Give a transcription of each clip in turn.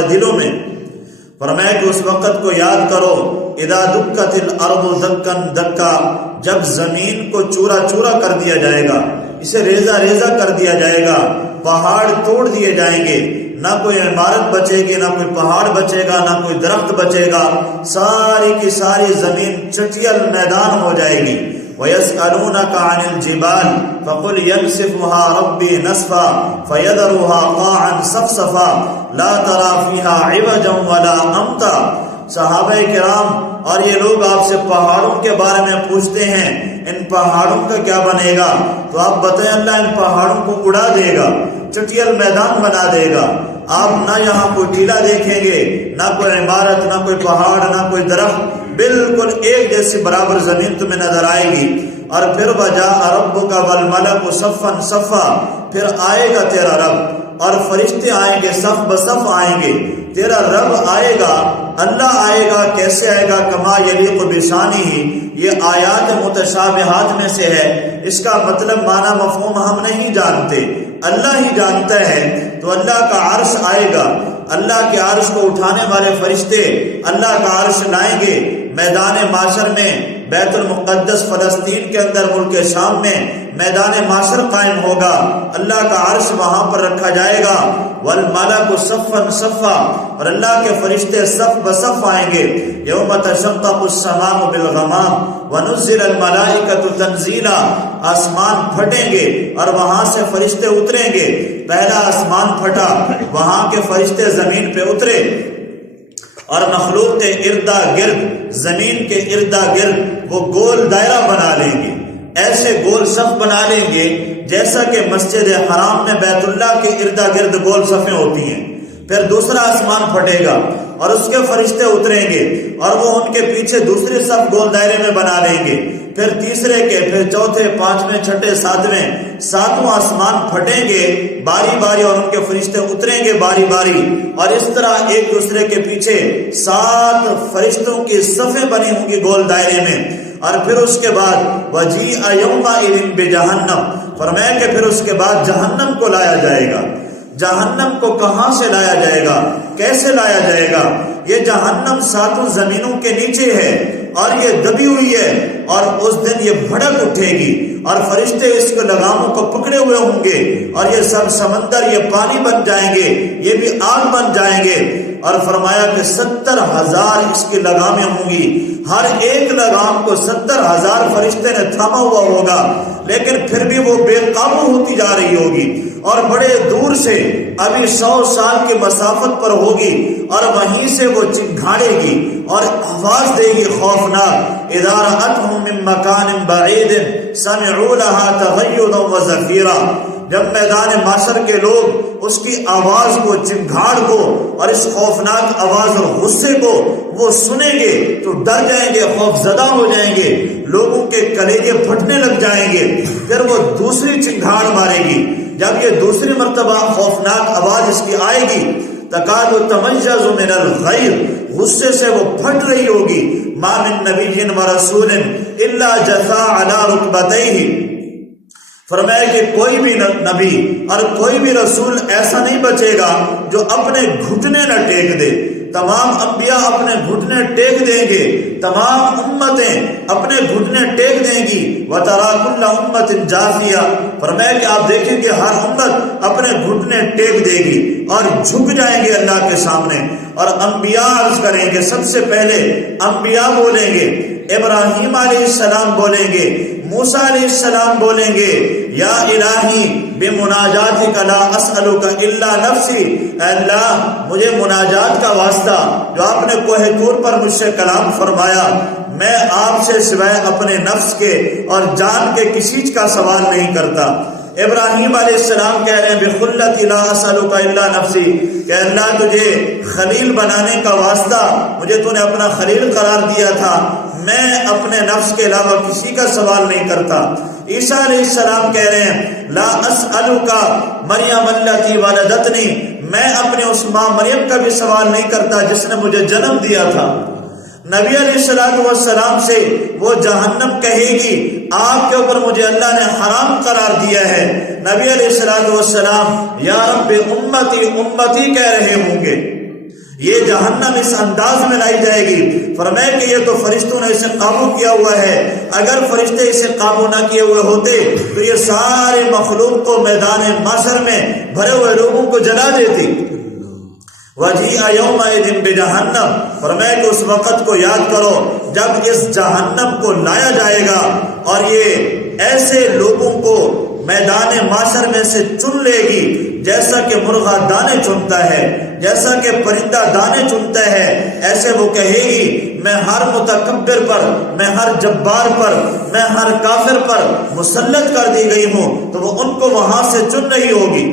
تمہارے دلوں میں۔ فرمایا کہ اس وقت کو یاد کرو اذا دکت الارض دکن دکا، جب زمین کو چورا چورا کر دیا جائے گا، اسے ریزہ ریزہ کر دیا جائے گا، پہاڑ توڑ دیے جائیں گے، نہ کوئی عمارت بچے گی، نہ کوئی پہاڑ بچے گا، نہ کوئی درخت بچے گا، ساری کی ساری زمین چٹیل میدان ہو جائے گی۔ وَيَسْأَلُونَكَ عَنِ الْجِبَالِ فَقُلْ يَنسِفُهَا رَبِّي نَسْفًا فَيَذَرُهَا قَاعًا صَفْصَفًا لَا تَرَى فِيهَا عِوَجًا وَلَا أَمْتًا۔ صحابہ کرام اور یہ لوگ آپ سے پہاڑوں کے بارے میں پوچھتے ہیں، ان پہاڑوں کا کیا بنے گا؟ تو آپ بتائیں اللہ ان پہاڑوں کو اڑا دے گا، چٹیل میدان بنا دے گا۔ آپ نہ یہاں کوئی ٹیلا دیکھیں گے، نہ کوئی عمارت، نہ کوئی پہاڑ، نہ کوئی درخت، بالکل ایک جیسی برابر زمین تمہیں نظر آئے گی۔ اور پھر وَجَاءَ رَبُّكَ وَالْمَلَكُ صَفًّا صَفًّا، پھر آئے گا تیرا رب اور فرشتے آئیں گے، صف بصف آئیں گے، تیرا رب آئے گا، اللہ آئے گا۔ کیسے آئے گا؟ کما یلیق بشانہ، یہ آیات متشابہات میں سے ہے، اس کا مطلب معنی مفہوم ہم نہیں جانتے، اللہ ہی جانتا ہے۔ تو اللہ کا عرش آئے گا، اللہ کے عرش کو اٹھانے والے فرشتے اللہ کا عرش لائیں گے، میدان معاشر میں بیت المقدس فلسطین کے اندر ملک شام میں میدان معاشر قائم ہوگا، اللہ کا عرش وہاں پر رکھا جائے گا۔ والملک صفا صفا، اور اللہ کے فرشتے صف بصف آئیں گے۔ یوم تشقق السماء بالغمام ونزل الملائکۃ تنزیلا، آسمان پھٹیں گے اور وہاں سے فرشتے اتریں گے۔ پہلا آسمان پھٹا، وہاں کے فرشتے زمین پہ اترے اور مخلوق کے اردا گرد، زمین کے اردا گرد وہ گول دائرہ بنا لیں گے، ایسے گول صف بنا لیں گے جیسا کہ مسجد حرام میں بیت اللہ کے اردا گرد گول صفیں ہوتی ہیں۔ پھر دوسرا آسمان پھٹے گا اور اس کے فرشتے اتریں گے اور وہ ان کے پیچھے دوسرے صف گول دائرے میں بنا لیں گے، پھر تیسرے کے، پھر چوتھے، پانچویں، چھٹے، ساتواں آسمان پھٹیں گے باری باری اور ان کے فرشتے اتریں گے باری باری، اور اس طرح ایک دوسرے کے پیچھے 7 فرشتوں کی صفیں بنی ہوں گی گول دائرے میں۔ اور پھر اس کے بعد وَجِيءَ يَوْمَئِذٍ بِجَهَنَّمَ، فرمایا کہ پھر اس کے بعد جہنم کو لایا جائے گا۔ جہنم کو کہاں سے لایا جائے گا؟ کیسے لایا جائے گا؟ یہ جہنم 7 زمینوں کے نیچے ہے اور یہ دبی ہوئی ہے، اور اس دن یہ بھڑک اٹھے گی اور فرشتے اس کے لگاموں کو پکڑے ہوئے ہوں گے، اور یہ سب سمندر یہ پانی بن جائیں گے، یہ بھی آگ بن جائیں گے۔ اور فرمایا کہ 70,000 اس کی لگامیں ہوں گی، ہر ایک لگام کو 70,000 فرشتے نے تھاما ہوا ہوگا، لیکن پھر بھی وہ بے قابو ہوتی جا رہی ہوگی اور بڑے دور سے ابھی 100 سال کی مسافت پر ہوگی، اور وہیں سے وہ چنگھاڑے گی اور آواز دے گی خوفناک، اذا رأتهم من مکان بعید سمعوا لها تغیظا وزفیرا، جب میدان معاشر کے لوگ اس کی آواز کو، چنگھاڑ کو اور اس خوفناک آواز اور غصے کو وہ سنیں گے تو ڈر جائیں گے، خوف زدہ ہو جائیں گے، لوگوں کے کلیجے پھٹنے لگ جائیں گے۔ پھر وہ دوسری چنگھاڑ مارے گی، جب یہ دوسری مرتبہ خوفناک آواز اس کی آئے گی، تکاد تمیز من الغیظ، غصے سے وہ پھٹ رہی ہوگی، ما من نبی و رسول الا جثا علی رکبتیہ، فرمایا کہ کوئی بھی نبی اور کوئی بھی رسول ایسا نہیں بچے گا جو اپنے گھٹنے نہ ٹیک دے۔ تمام انبیاء اپنے گھٹنے ٹیک دیں گے، تمام امتیں اپنے گھٹنے ٹیک دیں گی۔ وَتَرَى كُلَّ أُمَّةٍ جَاثِيَةً، فرمایا کہ آپ دیکھیں کہ ہر امت اپنے گھٹنے ٹیک دے گی اور جھک جائیں گے اللہ کے سامنے، اور انبیاء عرض کریں گے، سب سے پہلے انبیاء بولیں گے، ابراہیم علیہ السلام بولیں گے، موسیٰ علیہ السلام بولیں گے، یا الہی بمناجاتک لا اسألک الا نفسی، اے اللہ مجھے مناجات کا واسطہ جو آپ نے کوہ طور پر مجھ سے کلام فرمایا، میں آپ سے سوائے اپنے نفس کے اور جان کے کسی چیز کا سوال نہیں کرتا۔ ابراہیم علیہ السلام کہہ رہے ہیں بخلتی لا اسألک الا نفسی، کہ اللہ تجھے خلیل بنانے کا واسطہ مجھے تو نے اپنا خلیل قرار دیا تھا، میں اپنے نفس کے علاوہ کسی کا سوال نہیں کرتا۔ عیسیٰ علیہ السلام کہہ رہے ہیں لا اسألک مریم التی ولدتنی، میں اپنے اس ماں مریم کا بھی سوال نہیں کرتا جس نے مجھے جنم دیا تھا۔ نبی علیہ السلام سے وہ جہنم کہے گی آپ کے اوپر مجھے اللہ نے حرام قرار دیا ہے، نبی علیہ السلام یا رب امتی امتی کہہ رہے ہوں گے۔ یہ جہنم اس انداز میں لائی جائے گی۔ فرمایا کہ یہ تو فرشتوں نے اسے قابو کیا ہوا ہے، اگر فرشتے اسے قابو نہ کیے ہوئے ہوتے تو یہ سارے مخلوق کو میدان محشر میں بھرے ہوئے لوگوں کو جلا دیتی۔ وَجِیءَ یَوْمَئِذٍ بِجَہَنَّمَ، فرمایا کہ اس وقت کو یاد کرو جب اس جہنم کو لایا جائے گا اور یہ ایسے لوگوں کو میدان معاشر میں سے چن لے گی جیسا کہ مرغا دانے چنتا ہے، جیسا کہ پرندہ دانے چنتا ہے، ایسے وہ کہے گی میں ہر متکبر پر، میں ہر جبار پر، میں ہر کافر پر مسلط کر دی گئی ہوں، تو وہ ان کو وہاں سے چن رہی ہوگی۔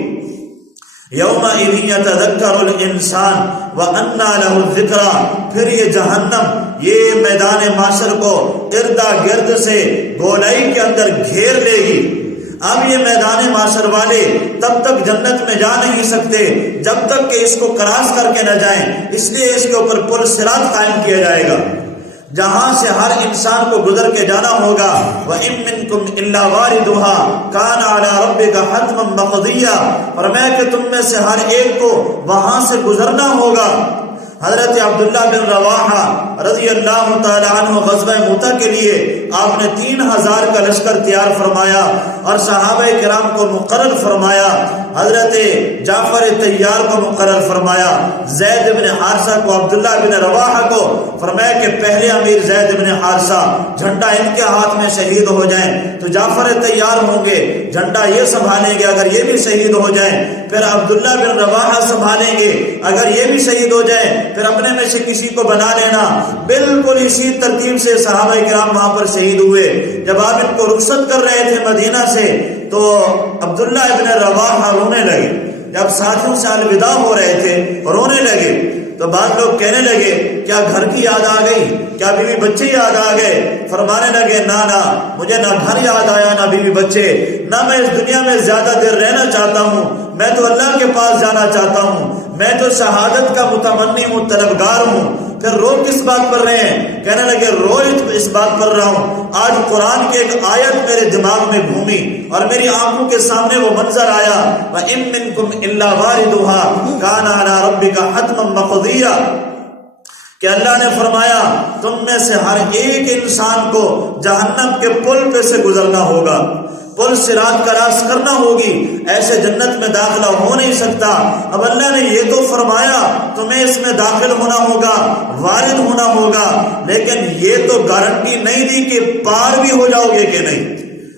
یومئذ یتذکر الانسان وانیٰ لہ الذکریٰ، پھر یہ جہنم یہ میدان معاشر کو اردا گرد سے گولائی کے اندر گھیر لے گی۔ اب یہ میدان معاشر والے تب تک جنت میں جا نہیں سکتے جب تک کہ اس کو کراس کر کے نہ جائیں، اس لیے اس کے اوپر پل صراط قائم کیا جائے گا جہاں سے ہر انسان کو گزر کے جانا ہوگا۔ وَإِن مِّنكُمْ إِلَّا وَارِدُهَا كَانَ عَلَىٰ رَبِّكَ حَتْمًا مَّقْضِيًّا، فرمایا کہ تم میں سے ہر ایک کو وہاں سے گزرنا ہوگا۔ حضرت عبداللہ بن رواحہ رضی اللہ تعالی عنہ غزوہ موتا کے لیے آپ نے 3000 کا لشکر تیار فرمایا اور صحابہ کرام کو مقرر فرمایا، حضرت جعفر طیار کو مقرر فرمایا، زید بن حارثہ کو، عبداللہ بن رواحہ کو فرمایا کہ پہلے امیر زید بن حارثہ، جھنڈا ان کے ہاتھ میں شہید ہو جائیں تو جعفر طیار ہوں گے، جھنڈا یہ سنبھالیں گے، اگر یہ بھی شہید ہو جائیں پھر عبداللہ بن رواحہ سنبھالیں گے، اگر یہ بھی شہید ہو جائیں پھر اپنے میں سے کسی کو بنا لینا۔ بالکل اسی ترتیب سے صحابہ کرام وہاں پر شہید ہوئے۔ جب آپ ان کو رخصت کر رہے تھے مدینہ سے تو عبداللہ ابن رواحہ رونے لگے، جب ساتھیوں سے الوداع ہو رہے تھے رونے لگے تو بعض لوگ کہنے لگے کیا گھر کی یاد آ گئی، کیا بیوی بچے یاد آ گئے؟ فرمانے لگے نہ مجھے نہ گھر یاد آیا نہ بیوی بچے، نہ میں اس دنیا میں زیادہ دیر رہنا چاہتا ہوں، میں تو اللہ کے پاس جانا چاہتا ہوں، میں تو شہادت کا متمنی ہوں، طلبگار ہوں۔ پھر رو کس بات پر رہے ہیں؟ کہنے لگے روئے اس بات پر رہا ہوں، آج قرآن کی ایک آیت میرے دماغ میں گھومی اور میری آنکھوں کے سامنے وہ منظر آیا، وَإِن مِّنكُمْ إِلَّا وَارِدُهَا كَانَ عَلَىٰ رَبِّكَ حَتْمًا مَّقْضِيًّا، کہ اللہ نے فرمایا تم میں سے ہر ایک انسان کو جہنم کے پل پہ سے گزرنا ہوگا، پل صراط کراس کرنا ہوگی، ایسے جنت میں داخلہ ہو نہیں سکتا۔ اب اللہ نے یہ تو فرمایا تمہیں اس میں داخل ہونا ہوگا، وارد ہونا ہوگا، لیکن یہ تو گارنٹی نہیں دی کہ پار بھی ہو جاؤ گے کہ نہیں۔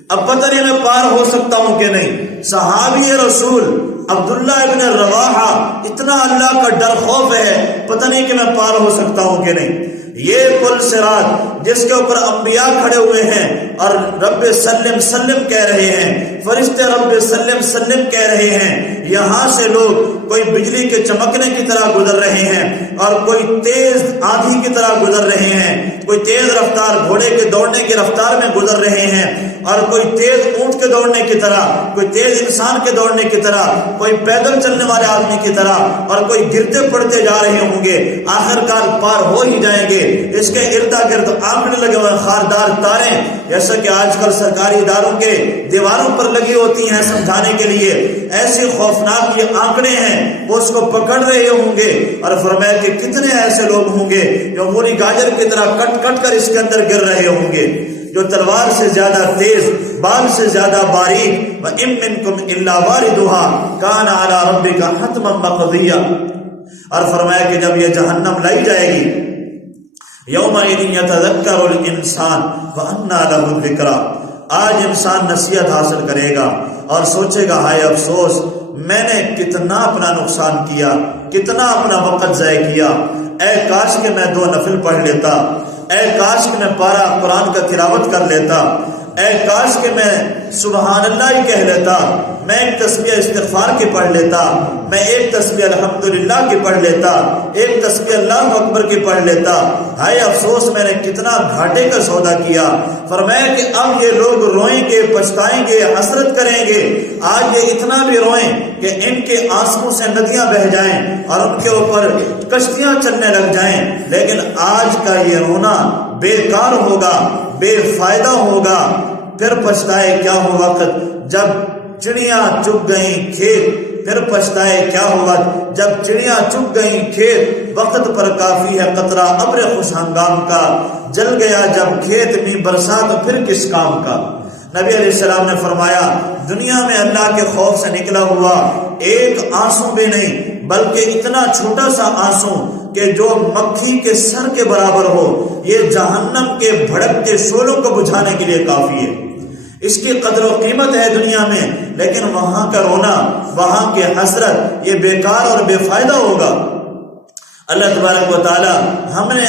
اب پتہ نہیں میں پار ہو سکتا ہوں کہ نہیں۔ صحابی رسول عبداللہ ابن رواحہ اتنا اللہ کا ڈر خوف ہے، پتہ نہیں کہ میں پار ہو سکتا ہوں کہ نہیں۔ یہ پل صراط جس کے اوپر انبیاء کھڑے ہوئے ہیں اور رب سلم سلم کہہ رہے ہیں، فرشتے رب سلم سلم کہہ رہے ہیں، یہاں سے لوگ کوئی بجلی کے چمکنے کی طرح گزر رہے ہیں اور کوئی تیز آندھی کی طرح گزر رہے ہیں، کوئی تیز رفتار گھوڑے کے دوڑنے کی رفتار میں گزر رہے ہیں اور کوئی تیز اونٹ کے دوڑنے کی طرح، کوئی تیز انسان کے دوڑنے کی طرح، کوئی پیدل چلنے والے آدمی کی طرح، اور کوئی گرتے پڑتے جا رہے ہوں گے، آخر کار پار ہو ہی جائیں گے۔ اس کے اردا گرد آنکڑے لگے ہوئے خاردار تاریں، جیسا کہ آج کل سرکاری اداروں کے دیواروں پر لگی ہوتی ہیں سمجھانے کے لیے، ایسے خوفناک یہ آنکڑے ہیں، وہ اس کو پکڑ رہے ہوں گے۔ اور فرمایا کہ کتنے ایسے لوگ ہوں گے جو مولی گاجر کی طرح کٹ کٹ کر اس کے اندر گر رہے ہوں گے، جو تلوار سے زیادہ تیز، بال سے زیادہ باریک۔ وَإِن مِّنكُمْ إِلَّا وَارِدُهَا كَانَ عَلَىٰ رَبِّكَ حَتْمًا مَّقْضِيًّا، اور فرمایا کہ جب یہ جہنم لائی جائے گی، یومئذ یتذکر الانسان وانیٰ لہ الذکریٰ، آج انسان نصیحت حاصل کرے گا اور سوچے گا ہائے افسوس، میں نے کتنا اپنا نقصان کیا، کتنا اپنا وقت ضائع کیا، اے کاش کہ میں 2 نفل پڑھ لیتا، اے کاش کہ میں پارہ قرآن کا تلاوت کر لیتا، اے کاش کہ میں سبحان اللہ ہی کہہ لیتا، میں ایک تسبیح استغفار کی پڑھ لیتا، میں ایک تسبیح الحمدللہ کی پڑھ لیتا، ایک تسبیح اللہ اکبر کی پڑھ لیتا، ہائے افسوس میں نے کتنا گھاٹے کا سودا کیا۔ فرمایا کہ اب یہ لوگ روئیں گے، پچھتائیں گے، حسرت کریں گے، آج یہ اتنا بھی روئیں کہ ان کے آنسوں سے ندیاں بہہ جائیں اور ان کے اوپر کشتیاں چلنے لگ جائیں، لیکن آج کا یہ رونا بیکار ہوگا، بے فائدہ ہوگا۔ پھر پچھتائے کیا ہو وقت جب چڑیاں چگ گئیں کھیت، پھر پچھتائے کیا ہوا جب چڑیاں چگ گئیں کھیت، وقت پر کافی ہے قطرہ ابر خوش ہنگام کا، جل گیا جب کھیت میں برسات پھر کس کام کا۔ نبی علیہ السلام نے فرمایا دنیا میں اللہ کے خوف سے نکلا ہوا ایک آنسو بھی نہیں، بلکہ اتنا چھوٹا سا آنسو کہ جو مکھی کے سر کے برابر ہو، یہ جہنم کے بھڑکتے شعلوں کو بجھانے کے لیے کافی ہے۔ اس کی قدر و قیمت ہے دنیا میں، لیکن وہاں کا رونا، وہاں کے حسرت، یہ بیکار اور بے فائدہ ہوگا۔ اللہ تبارک و تعالی ہم نے